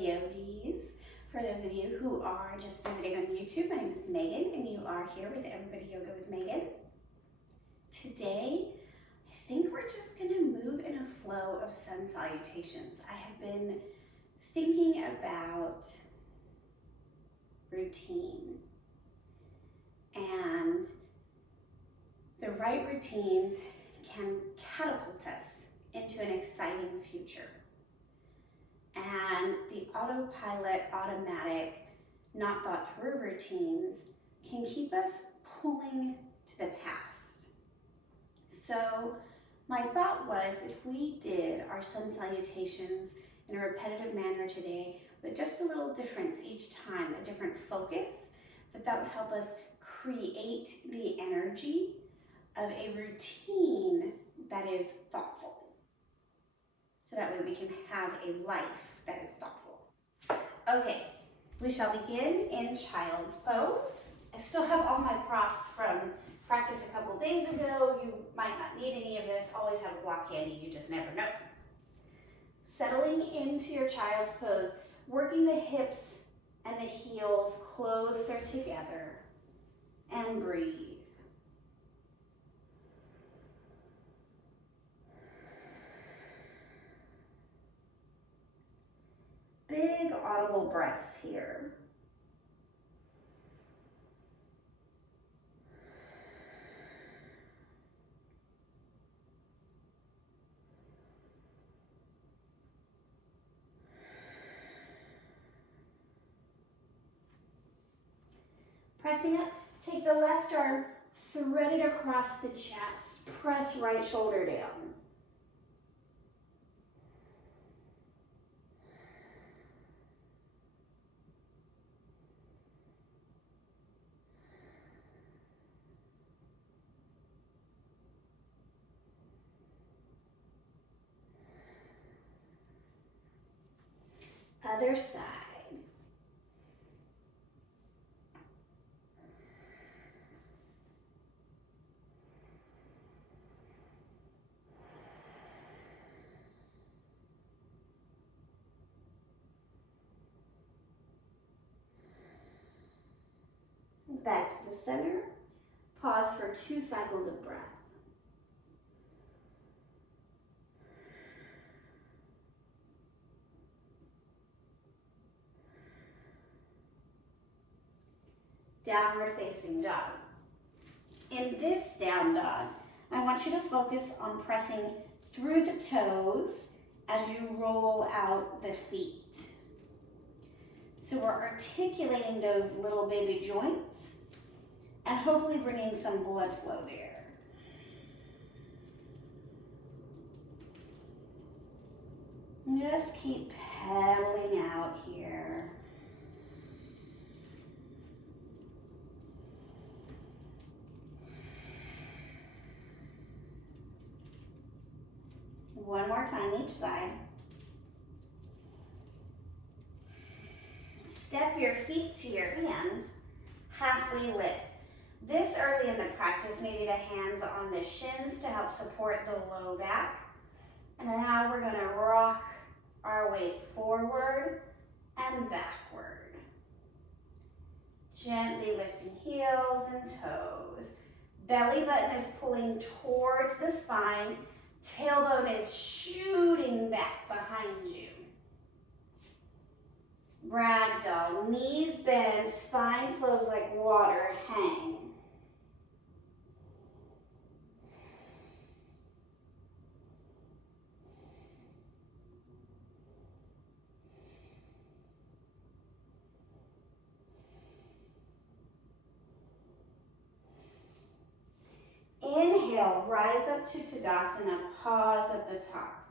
yogis. For those of you who are just visiting on YouTube, my name is Megan and you are here with Everybody Yoga with Megan. Today, I think we're just going to move in a flow of Sun Salutations. I have been thinking about routine and the right routines can catapult us into an exciting future. And the autopilot, automatic, not thought through routines can keep us pulling to the past. So my thought was if we did our Sun Salutations in a repetitive manner today, with just a little difference each time, a different focus, that would help us create the energy of a routine that is thoughtful. So that way we can have a life that is thoughtful. Okay, we shall begin in child's pose. I still have all my props from practice a couple days ago. You might not need any of this. Always have a block handy, you just never know. Settling into your child's pose, working the hips and the heels closer together, and breathe. Big audible breaths here. Pressing up, take the left arm, thread it across the chest, press right shoulder down. Other side. Back to the center. Pause for 2 cycles of breath. Downward facing dog. In this down dog, I want you to focus on pressing through the toes as you roll out the feet. So we're articulating those little baby joints and hopefully bringing some blood flow there. Just keep pedaling out here. One more time each side. Step your feet to your hands, halfway lift. This early in the practice, maybe the hands on the shins to help support the low back. And now we're gonna rock our weight forward and backward. Gently lifting heels and toes. Belly button is pulling towards the spine. Tailbone is shooting back behind you. Ragdoll, knees bend, spine flows like water, hang. Inhale, rise up to Tadasana, pause at the top.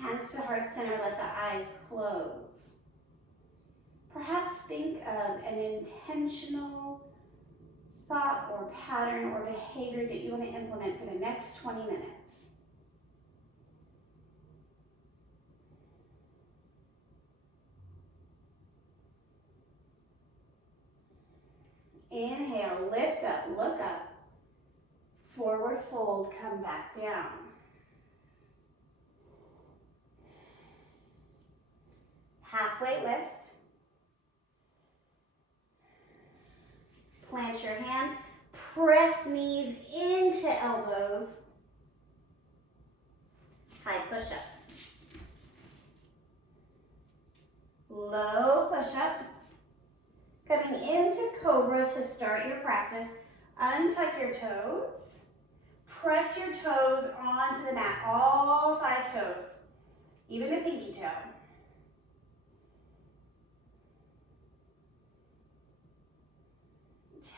Hands to heart center, let the eyes close. Perhaps think of an intentional thought or pattern or behavior that you want to implement for the next 20 minutes. Inhale, lift up, look up. Forward fold, come back down. Halfway lift. Plant your hands, press knees into elbows. High push-up. Low push-up. Coming into Cobra to start your practice, untuck your toes. Press your toes onto the mat, all 5 toes, even the pinky toe.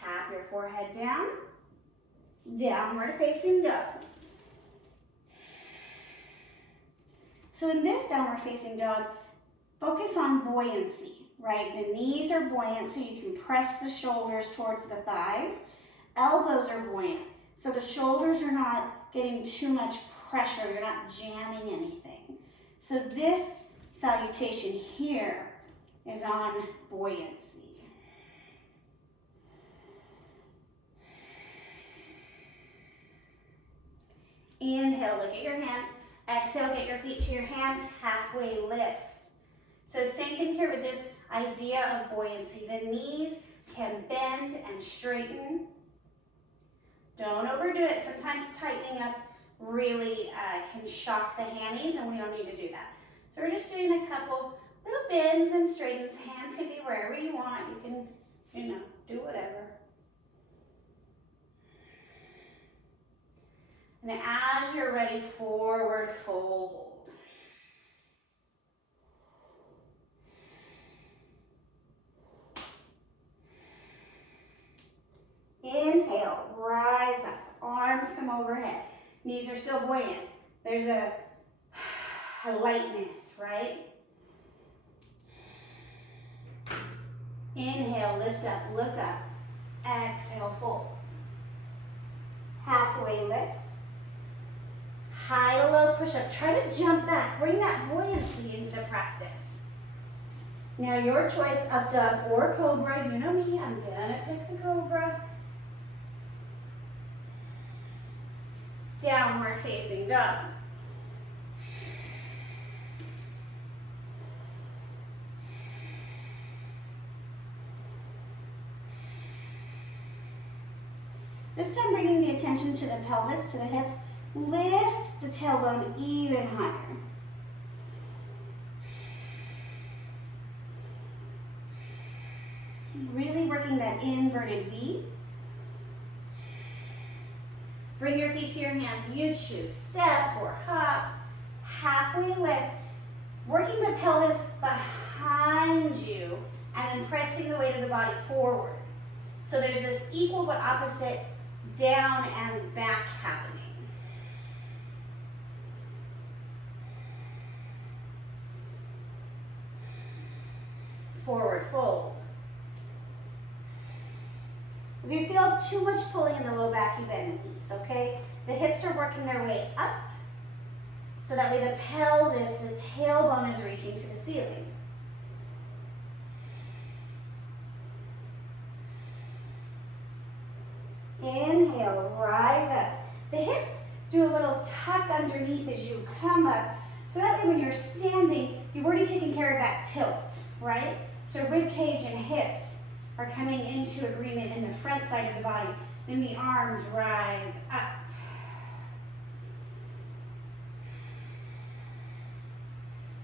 Tap your forehead down, downward facing dog. So in this downward facing dog, focus on buoyancy, right? The knees are buoyant so you can press the shoulders towards the thighs. Elbows are buoyant, so the shoulders are not getting too much pressure, you're not jamming anything. So this salutation here is on buoyancy. Inhale, look at your hands. Exhale, get your feet to your hands, halfway lift. So same thing here with this idea of buoyancy. The knees can bend and straighten. Don't overdo it. Sometimes tightening up really can shock the hammies, and we don't need to do that. So we're just doing a couple little bends and straightens. Hands can be wherever you want. You can, do whatever. And as you're ready, forward fold. Inhale, rise up, arms come overhead. Knees are still buoyant. There's a lightness, right? Inhale, lift up, look up. Exhale, fold. Halfway lift. High to low push-up. Try to jump back. Bring that buoyancy into the practice. Now your choice, up dog or cobra. You know me, I'm gonna pick the cobra. Downward facing dog. This time bringing the attention to the pelvis, to the hips. Lift the tailbone even higher. Really working that inverted V. Bring your feet to your hands. You choose step or hop. Halfway lift. Working the pelvis behind you and then pressing the weight of the body forward. So there's this equal but opposite down and back happening. Forward fold. If you feel too much pulling in the low back, you bend the knees, okay? The hips are working their way up, so that way the pelvis, the tailbone is reaching to the ceiling. Inhale, rise up. The hips do a little tuck underneath as you come up, so that way when you're standing, you've already taken care of that tilt, right? So rib cage and hips are coming into agreement in the front side of the body. Then the arms rise up.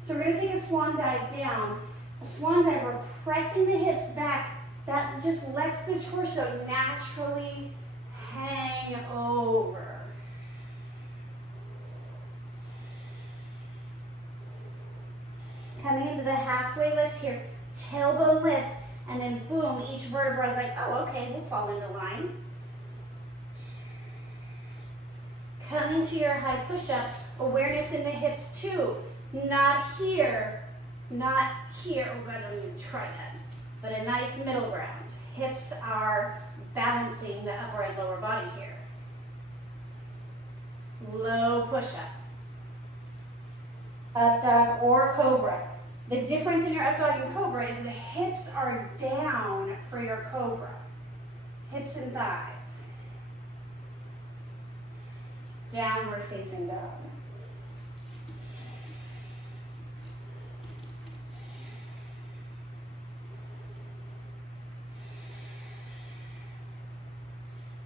So we're going to take a swan dive down. A swan dive, we're pressing the hips back. That just lets the torso naturally hang over. Coming into the halfway lift here. Tailbone lifts, and then boom, each vertebra is like, oh, okay, we'll fall into line. Coming to your high push-up, awareness in the hips too. Not here, not here. Oh God, don't even try that. But a nice middle ground. Hips are balancing the upper and lower body here. Low push-up. Up dog or cobra. The difference in your up dog and cobra is the hips are down for your cobra. Hips and thighs. Downward facing dog.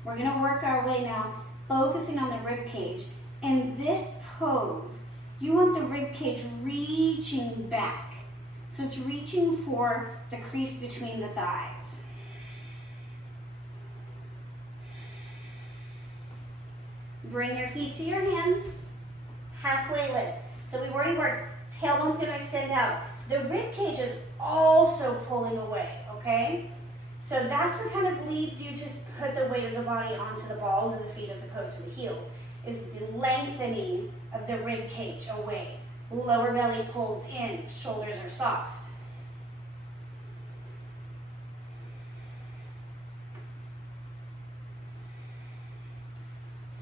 We're going to work our way now, focusing on the rib cage. In this pose, you want the rib cage reaching back. So it's reaching for the crease between the thighs. Bring your feet to your hands, halfway lift. So we've already worked, tailbone's going to extend out. The rib cage is also pulling away, okay? So that's what kind of leads you to put the weight of the body onto the balls of the feet as opposed to the heels, is the lengthening of the rib cage away. Lower belly pulls in, shoulders are soft.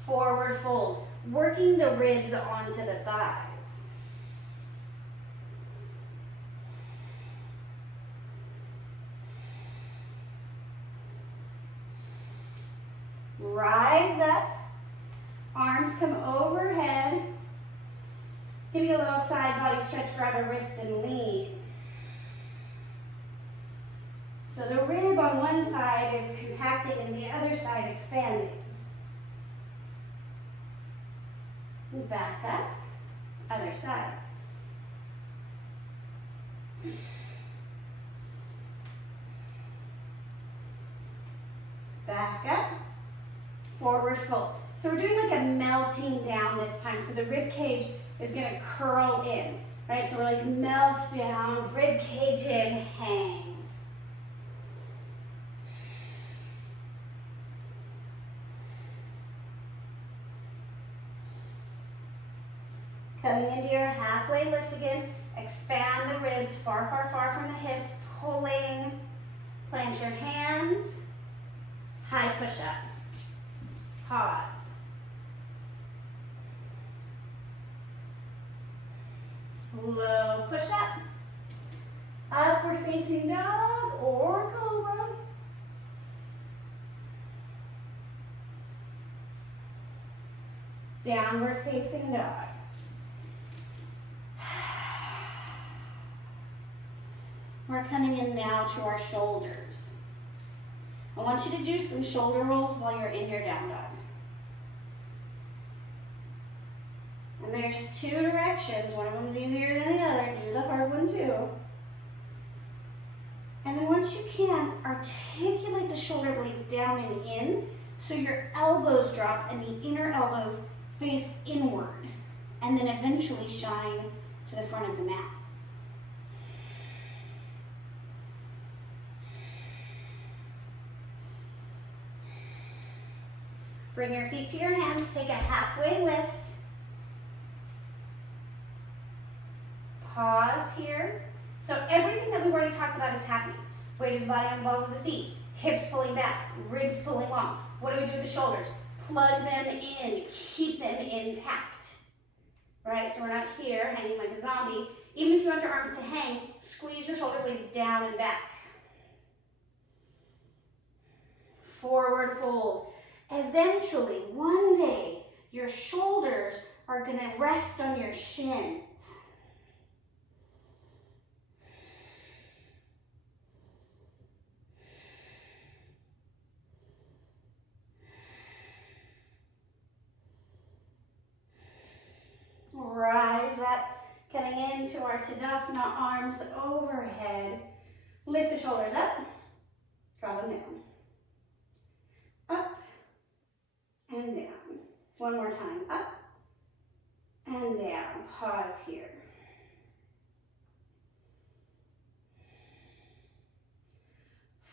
Forward fold, working the ribs onto the thighs. Rise up, arms come overhead. Give you a little side body stretch, grab a wrist and lean. So the rib on one side is compacting and the other side expanding. Back up, other side. Back up, forward fold. So we're doing like a melting down this time. So the rib cage is going to curl in, right? So we're like melt down, rib cage in, hang. Coming into your halfway lift again, expand the ribs far, far, far from the hips, pulling, plant your hands, high push up, pause. Low push up, upward facing dog or cobra. Downward facing dog. We're coming in now to our shoulders. I want you to do some shoulder rolls while you're in your down dog. And there's two directions. One of them is easier than the other. Do the hard one too. And then once you can, articulate the shoulder blades down and in so your elbows drop and the inner elbows face inward. And then eventually shine to the front of the mat. Bring your feet to your hands, take a halfway lift. Pause here. So everything that we've already talked about is happening. Weight of the body on the balls of the feet, hips pulling back, ribs pulling long. What do we do with the shoulders? Plug them in, keep them intact. Right, so we're not here hanging like a zombie. Even if you want your arms to hang, squeeze your shoulder blades down and back. Forward fold. Eventually, one day, your shoulders are going to rest on your shins. Rise up, coming into our Tadasana, arms overhead. Lift the shoulders up, drop them down. Up and down. One more time, up and down. Pause here.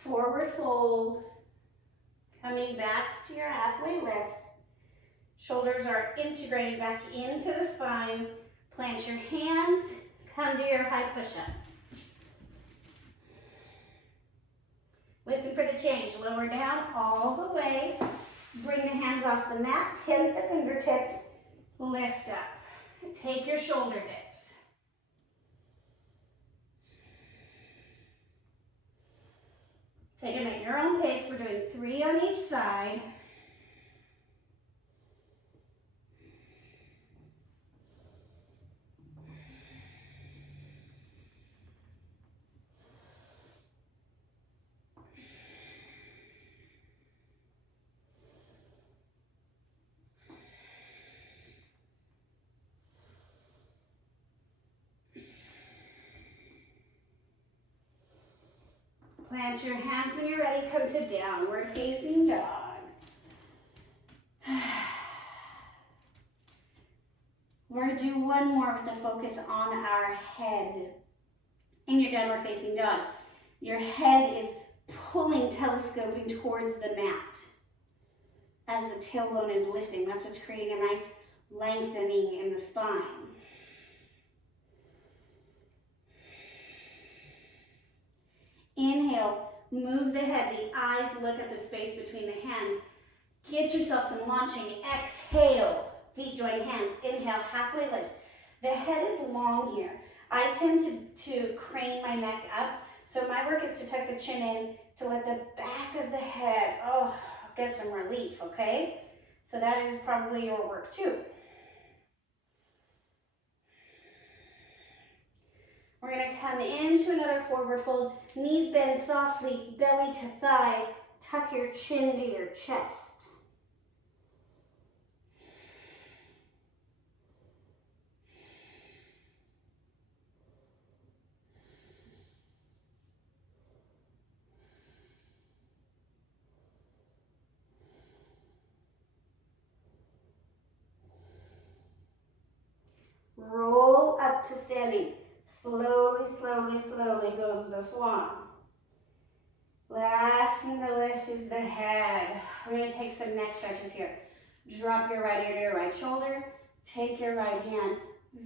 Forward fold, coming back to your halfway lift. Shoulders are integrated back into the spine. Plant your hands, come to your high push-up. Listen for the change. Lower down all the way. Bring the hands off the mat, tip the fingertips, lift up. Take your shoulder dips. Take them at your own pace. We're doing 3 on each side. Plant your hands when you're ready. Come to downward facing dog. We're going to do one more with the focus on our head. In your downward facing dog, your head is pulling, telescoping towards the mat as the tailbone is lifting. That's what's creating a nice lengthening in the spine. Inhale, move the head, the eyes look at the space between the hands. Get yourself some launching. Exhale, feet join hands. Inhale, halfway lift. The head is long here. I tend to crane my neck up, so my work is to tuck the chin in to let the back of the head, get some relief, okay? So that is probably your work too. We're going to come into another forward fold. Knees bend softly, belly to thighs. Tuck your chin to your chest. Roll up to standing. Slowly, slowly, slowly goes the swan. Last thing to lift is the head. We're going to take some neck stretches here. Drop your right ear to your right shoulder. Take your right hand.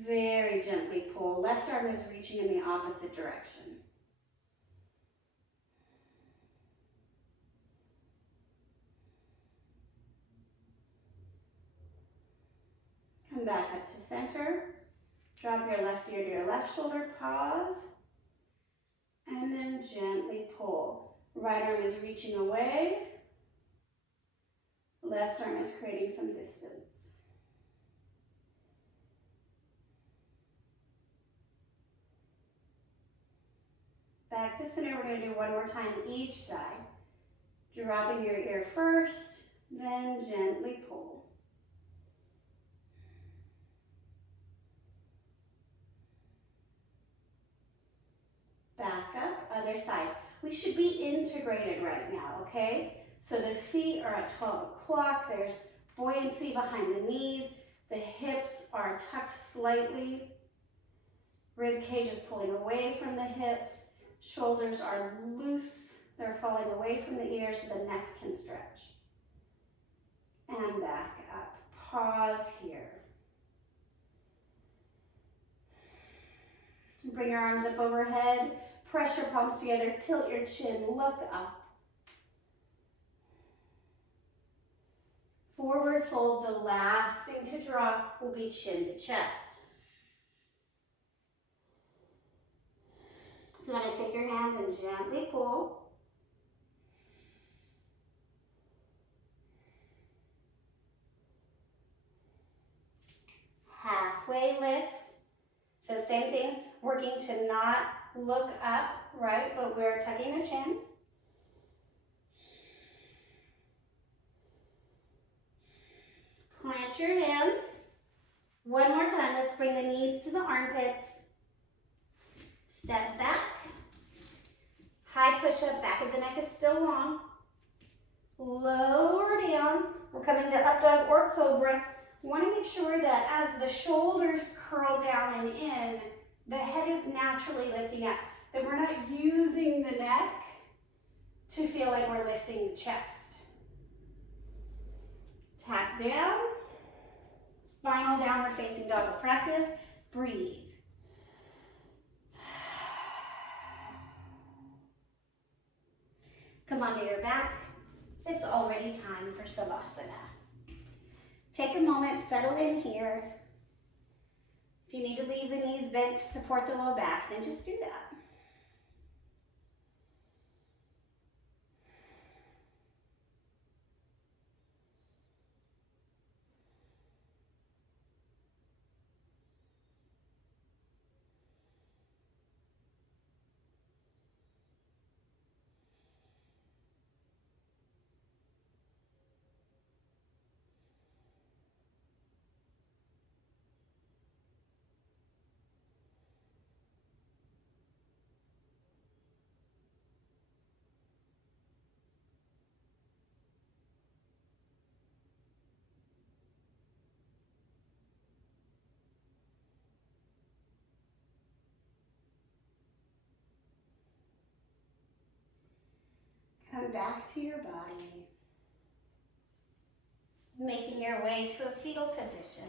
Very gently pull. Left arm is reaching in the opposite direction. Come back up to center. Drop your left ear to your left shoulder, pause, and then gently pull. Right arm is reaching away. Left arm is creating some distance. Back to center, we're going to do one more time each side. Dropping your ear first, then gently pull. Back up, other side. We should be integrated right now, okay? So the feet are at 12 o'clock. There's buoyancy behind the knees. The hips are tucked slightly. Rib cage is pulling away from the hips. Shoulders are loose. They're falling away from the ears so the neck can stretch. And back up. Pause here. Bring your arms up overhead. Press your palms together, tilt your chin, look up. Forward fold, the last thing to drop will be chin to chest. You want to take your hands and gently pull. Halfway lift. So same thing, working to not look up, right? But we're tucking the chin. Plant your hands. One more time, let's bring the knees to the armpits. Step back. High push-up, back of the neck is still long. Lower down. We're coming to up dog or cobra. Want to make sure that as the shoulders curl down and in, the head is naturally lifting up. That we're not using the neck to feel like we're lifting the chest. Tap down. Final downward facing dog practice. Breathe. Come onto your back. It's already time for Savasana. Take a moment, settle in here. If you need to leave the knees bent to support the low back, then just do that. Come back to your body. Making your way to a fetal position.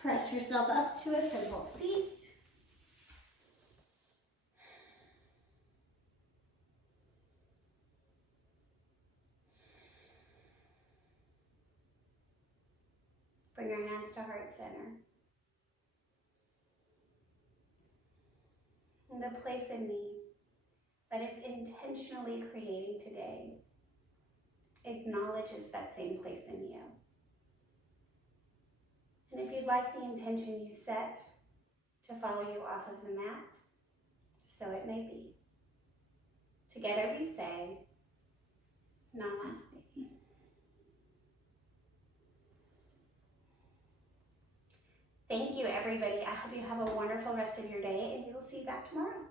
Press yourself up to a simple seat. Bring your hands to heart center. And the place in me that is intentionally creating today acknowledges that same place in you. And if you'd like the intention you set to follow you off of the mat, so it may be. Together we say, Namaste. Thank you, everybody. I hope you have a wonderful rest of your day, and we will see you back tomorrow.